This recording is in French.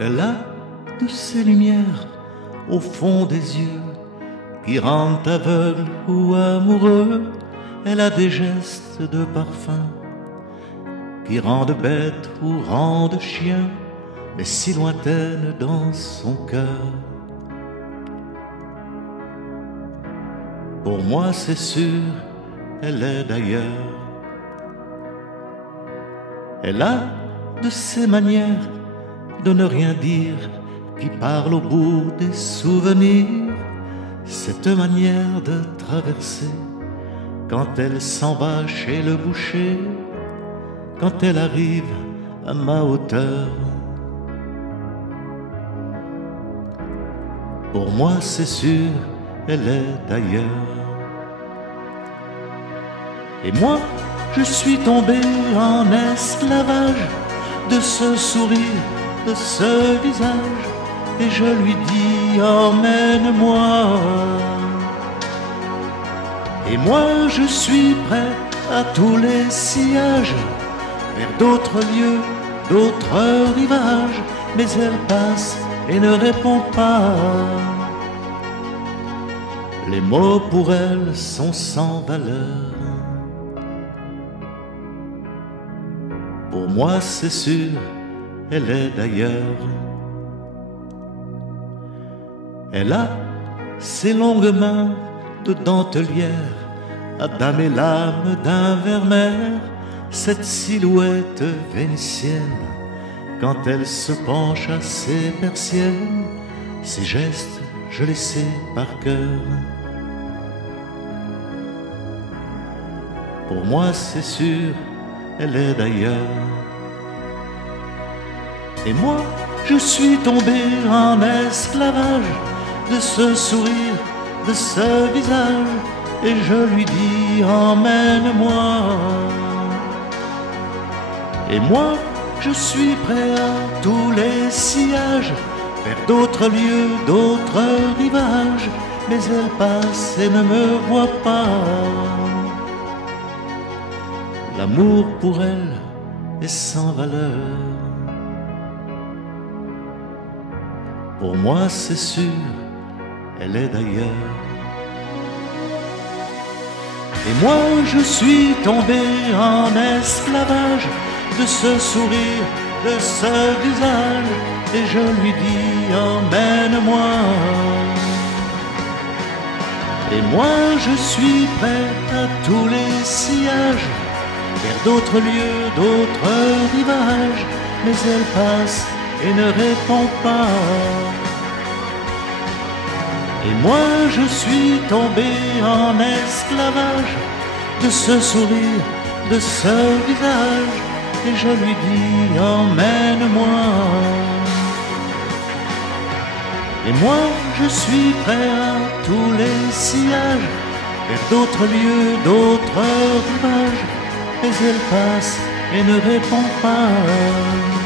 Elle a de ces lumières au fond des yeux qui rendent aveugle ou amoureux. Elle a des gestes de parfum qui rendent bête ou rendent chien, mais si lointaine dans son cœur. Pour moi c'est sûr, elle est d'ailleurs. Elle a de ces manières de ne rien dire qui parle au bout des souvenirs. Cette manière de traverser quand elle s'en va chez le boucher, quand elle arrive à ma hauteur. Pour moi c'est sûr, elle est d'ailleurs. Et moi je suis tombé en esclavage de ce sourire, de ce visage, et je lui dis emmène-moi. Et moi je suis prêt à tous les sillages, vers d'autres lieux, d'autres rivages, mais elle passe et ne répond pas. Les mots pour elle sont sans valeur. Pour moi c'est sûr, elle est d'ailleurs. Elle a ses longues mains de dentelière à damer l'âme d'un Vermeer, cette silhouette vénitienne quand elle se penche à ses persiennes. Ses gestes, je les sais par cœur. Pour moi c'est sûr, elle est d'ailleurs. Et moi je suis tombé en esclavage de ce sourire, de ce visage, et je lui dis emmène-moi. Et moi je suis prêt à tous les sillages, vers d'autres lieux, d'autres rivages, mais elle passe et ne me voit pas. L'amour pour elle est sans valeur. Pour moi c'est sûr, elle est d'ailleurs. Et moi je suis tombé en esclavage de ce sourire, de ce visage, et je lui dis emmène-moi. Et moi je suis prêt à tous les sillages, vers d'autres lieux, d'autres rivages, mais elle passe et ne répond pas. Et moi je suis tombé en esclavage de ce sourire, de ce visage, et je lui dis emmène-moi. Et moi je suis prêt à tous les sillages, vers d'autres lieux, d'autres rivages, mais elle passe et ne répond pas.